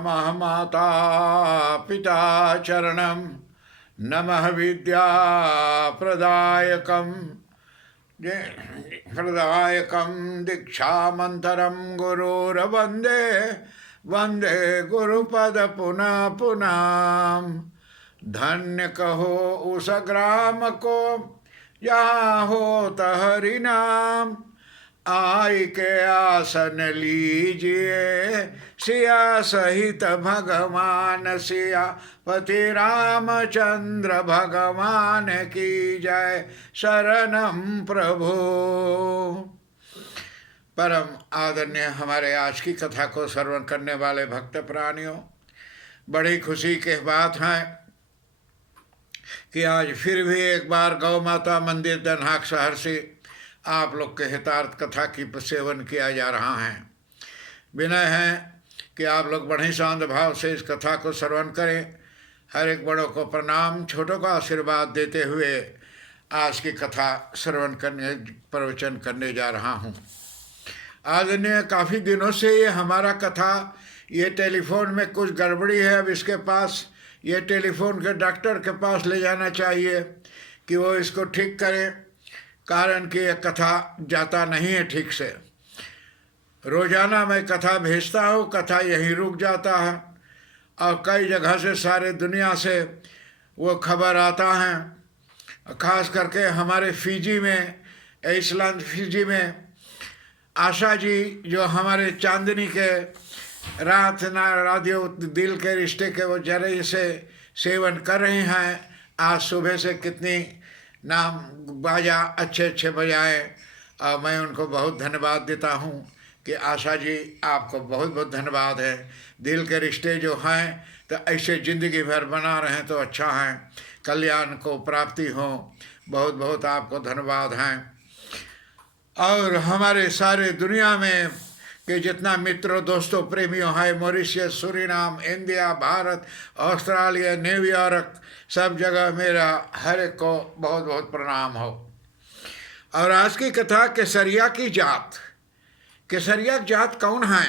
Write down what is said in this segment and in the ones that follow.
नमः माता पिता चरणं नमः विद्या प्रदायकं दीक्षामंतरं गुरुर्वंदे वंदे गुरुपद पुनः पुनः। धन्य कहो उस ग्राम को यहाँ होत हरि नाम, आई के आसन लीजिए सिया सहित भगवान सिया पति रामचंद्र भगवान की जय। शरणम प्रभु। परम आदरणीय हमारे आज की कथा को श्रवण करने वाले भक्त प्राणियों, बड़ी खुशी की बात है कि आज फिर भी एक बार गौ माता मंदिर दनहाक शहर से आप लोग के हितार्थ कथा की सेवन किया जा रहा है। विनय है कि आप लोग बड़े शांत भाव से इस कथा को श्रवण करें। हर एक बड़ों को प्रणाम, छोटों को आशीर्वाद देते हुए आज की कथा श्रवण करने प्रवचन करने जा रहा हूँ। आदरणीय, काफ़ी दिनों से ये हमारा कथा ये टेलीफोन में कुछ गड़बड़ी है। अब इसके पास ये टेलीफोन के डॉक्टर के पास ले जाना चाहिए कि वो इसको ठीक करें, कारण कि यह कथा जाता नहीं है ठीक से। रोज़ाना मैं कथा भेजता हूँ, कथा यहीं रुक जाता है और कई जगह से सारे दुनिया से वो खबर आता है। ख़ास करके हमारे फिजी में, आइसलैंड फिजी में आशा जी जो हमारे चांदनी के रात ना राधियो दिल के रिश्ते के वो जरिए से सेवन कर रहे हैं। आज सुबह से कितनी नाम बाजा अच्छे अच्छे बजाए और मैं उनको बहुत धन्यवाद देता हूँ कि आशा जी आपको बहुत बहुत धन्यवाद है। दिल के रिश्ते जो हैं तो ऐसे ज़िंदगी भर बना रहें तो अच्छा है, कल्याण को प्राप्ति हो। बहुत बहुत आपको धन्यवाद हैं। और हमारे सारे दुनिया में कि जितना मित्रों दोस्तों प्रेमियों हैं, Mauritius, Suriname, India, Bharat, Australia, New York, सब जगह मेरा हर एक को बहुत बहुत प्रणाम हो। और आज की कथा केसरिया की जात। केसरिया जात कौन है?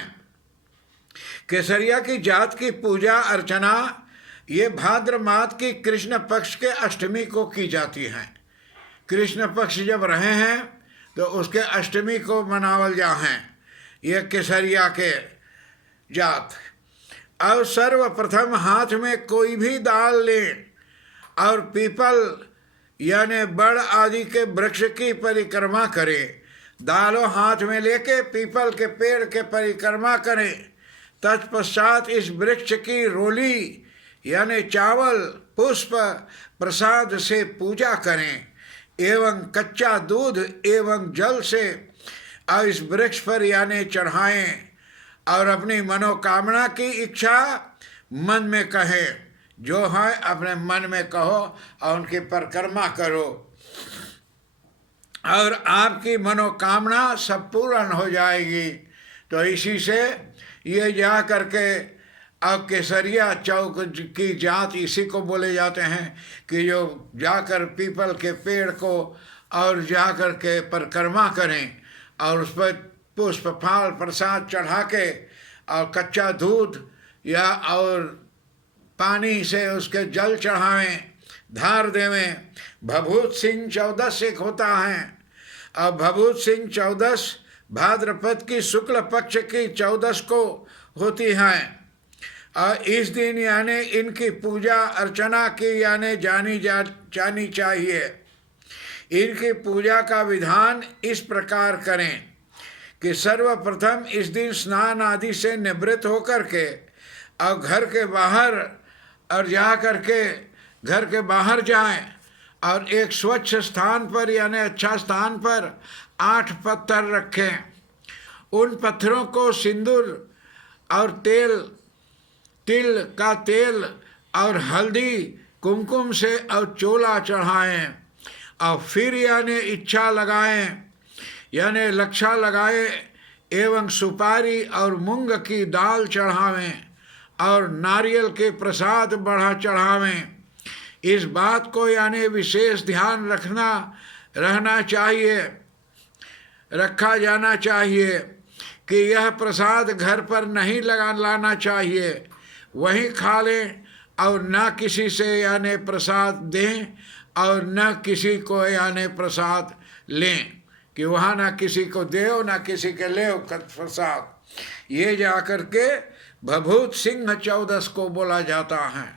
केसरिया की जात की पूजा अर्चना ये भाद्र मास की कृष्ण पक्ष के अष्टमी को की जाती है। कृष्ण पक्ष जब रहे हैं तो उसके अष्टमी को मनावल जा हैं ये केसरिया के जात। और सर्वप्रथम हाथ में कोई भी दाल लें और पीपल यानी बड़ आदि के वृक्ष की परिक्रमा करें। दालों हाथ में लेके पीपल के पेड़ के परिक्रमा करें। तत्पश्चात इस वृक्ष की रोली यानी चावल, पुष्प, प्रसाद से पूजा करें एवं कच्चा दूध एवं जल से और इस वृक्ष पर यानी चढ़ाएं और अपनी मनोकामना की इच्छा मन में कहें। जो है अपने मन में कहो और उनकी परिक्रमा करो और आपकी मनोकामना सब पूर्ण हो जाएगी। तो इसी से ये जा करके अब केसरिया चौक की जात इसी को बोले जाते हैं कि जो जाकर पीपल के पेड़ को और जाकर के परिक्रमा करें और उस पर पुष्प फल प्रसाद चढ़ा के और कच्चा दूध या और पानी से उसके जल चढ़ावें, धार देवें। भभूत सिंह चौदस एक होता है और भभूत सिंह चौदस भाद्रपद की शुक्ल पक्ष की चौदस को होती हैं। और इस दिन यानी इनकी पूजा अर्चना की यानी जानी चाहिए। इनकी पूजा का विधान इस प्रकार करें कि सर्वप्रथम इस दिन स्नान आदि से निवृत्त होकर के और घर के बाहर और जा करके घर के बाहर जाएं और एक स्वच्छ स्थान पर यानी अच्छा स्थान पर 8 पत्थर रखें। उन पत्थरों को सिंदूर और तिल का तेल और हल्दी कुमकुम से और चोला चढ़ाएं और फिर यानी इच्छा लगाएं यानी लक्षा लगाए एवं सुपारी और मूंग की दाल चढ़ावें और नारियल के प्रसाद बढ़ा चढ़ावें। इस बात को यानी विशेष ध्यान रखा जाना चाहिए कि यह प्रसाद घर पर नहीं लाना चाहिए वहीं खा लें और न किसी से यानी प्रसाद दें और न किसी को यानी प्रसाद लें, कि वहाँ ना किसी को देओ ना किसी के ले प्रसाद। ये जा कर के भभूत सिंह 14 को बोला जाता है।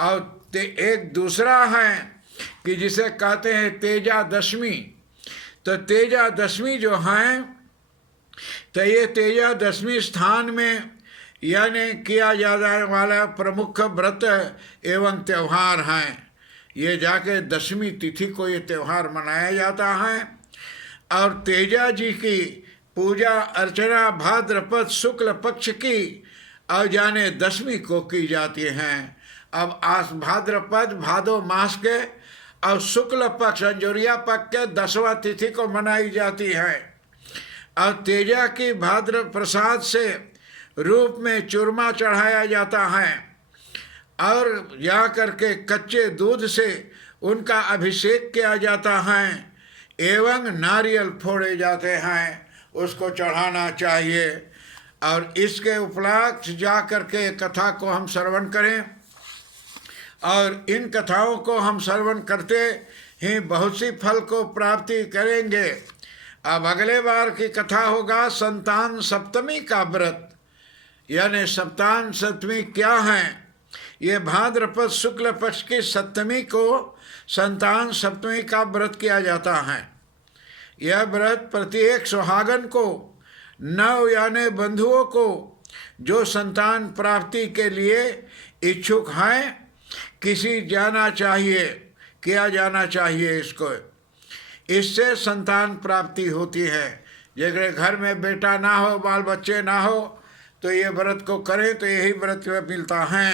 और एक दूसरा है कि जिसे कहते हैं तेजा दशमी। तो तेजा दशमी जो है, तो ये तेजा दशमी स्थान में यानी किया जाने वाला प्रमुख व्रत एवं त्यौहार हैं। ये जाके दशमी तिथि को ये त्यौहार मनाया जाता है। और तेजा जी की पूजा अर्चना भाद्रपद शुक्ल पक्ष की और जाने दशमी को की जाती हैं। अब भाद्रपद भादो मास के और शुक्ल पक्ष अंजुरिया पक्ष के 10वां तिथि को मनाई जाती है। और तेजा की भाद्र प्रसाद से रूप में चूरमा चढ़ाया जाता है और जा करके कच्चे दूध से उनका अभिषेक किया जाता है एवं नारियल फोड़े जाते हैं, उसको चढ़ाना चाहिए। और इसके उपलक्ष्य जा करके कथा को हम श्रवण करें और इन कथाओं को हम श्रवण करते ही बहुत सी फल को प्राप्ति करेंगे। अब अगले बार की कथा होगा संतान सप्तमी का व्रत, यानी संतान सप्तमी क्या है। ये भाद्रपद शुक्ल पक्ष की सप्तमी को संतान सप्तमी का व्रत किया जाता है। यह व्रत प्रत्येक सुहागन को, नव यानी बंधुओं को जो संतान प्राप्ति के लिए इच्छुक हैं, किसी जाना चाहिए, किया जाना चाहिए इसको। इससे संतान प्राप्ति होती है। जगह घर में बेटा ना हो, बाल बच्चे ना हो, तो ये व्रत को करें तो यही व्रत मिलता है।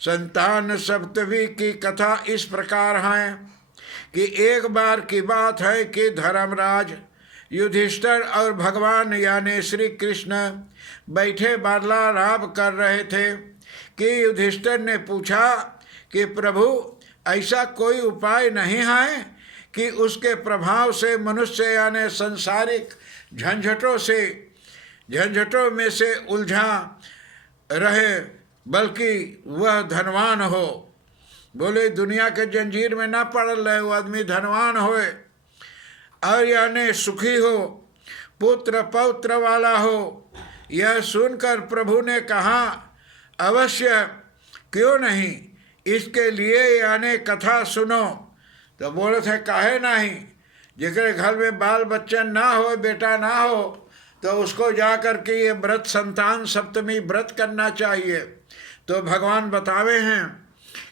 संतान सप्तमी की कथा इस प्रकार है कि एक बार की बात है कि धर्मराज युधिष्ठिर और भगवान यानी श्री कृष्ण बैठे वार्तालाप कर रहे थे कि युधिष्ठिर ने पूछा कि प्रभु ऐसा कोई उपाय नहीं है कि उसके प्रभाव से मनुष्य यानी संसारिक झंझटों में से उलझा रहे, बल्कि वह धनवान हो। बोले दुनिया के जंजीर में ना पड़ रहे, वो आदमी धनवान होए और यानी सुखी हो, पुत्र पौत्र वाला हो। यह सुनकर प्रभु ने कहा अवश्य, क्यों नहीं, इसके लिए यानी कथा सुनो। तो बोले थे काहे नहीं, जिसके घर में बाल बच्चे ना हो, बेटा ना हो, तो उसको जा कर के ये व्रत संतान सप्तमी व्रत करना चाहिए। तो भगवान बतावे हैं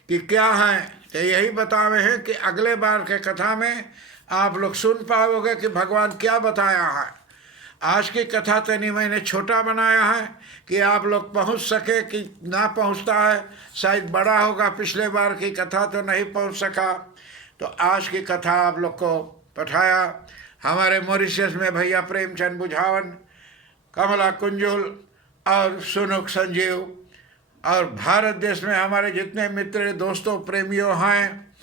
कि क्या है, तो यही बतावे हैं कि अगले बार के कथा में आप लोग सुन पाओगे कि भगवान क्या बताया है। आज की कथा तो नहीं मैंने छोटा बनाया है कि आप लोग पहुंच सके, कि ना पहुंचता है शायद बड़ा होगा। पिछले बार की कथा तो नहीं पहुंच सका, तो आज की कथा आप लोग को पठाया। हमारे मॉरिशस में भैया प्रेमचंद बुझावन, कमला कुंजुल और सुनुक संजीव, और भारत देश में हमारे जितने मित्र दोस्तों प्रेमियों हैं,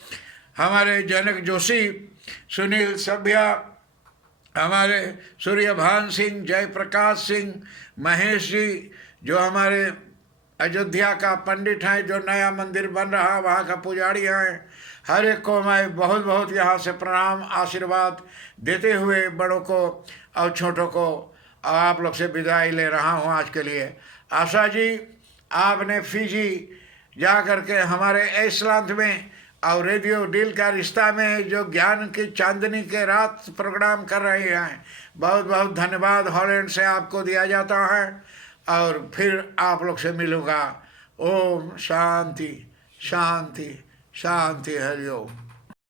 हमारे जनक जोशी, सुनील सभ्या, हमारे सूर्यभान सिंह, जयप्रकाश सिंह, महेश जी, जो हमारे अयोध्या का पंडित हैं, जो नया मंदिर बन रहा वहाँ का पुजारी हैं, हर एक को मैं बहुत बहुत यहाँ से प्रणाम आशीर्वाद देते हुए बड़ों को और छोटों को आप लोग से विदाई ले रहा हूँ आज के लिए। आशा जी, आपने फिजी जा कर के हमारे ऐसलांत में और रेडियो दिल का रिश्ता में जो ज्ञान की चांदनी के रात प्रोग्राम कर रहे हैं, बहुत बहुत धन्यवाद हॉलैंड से आपको दिया जाता है। और फिर आप लोग से मिलूँगा। ओम शांति शांति शांति, हरिओम।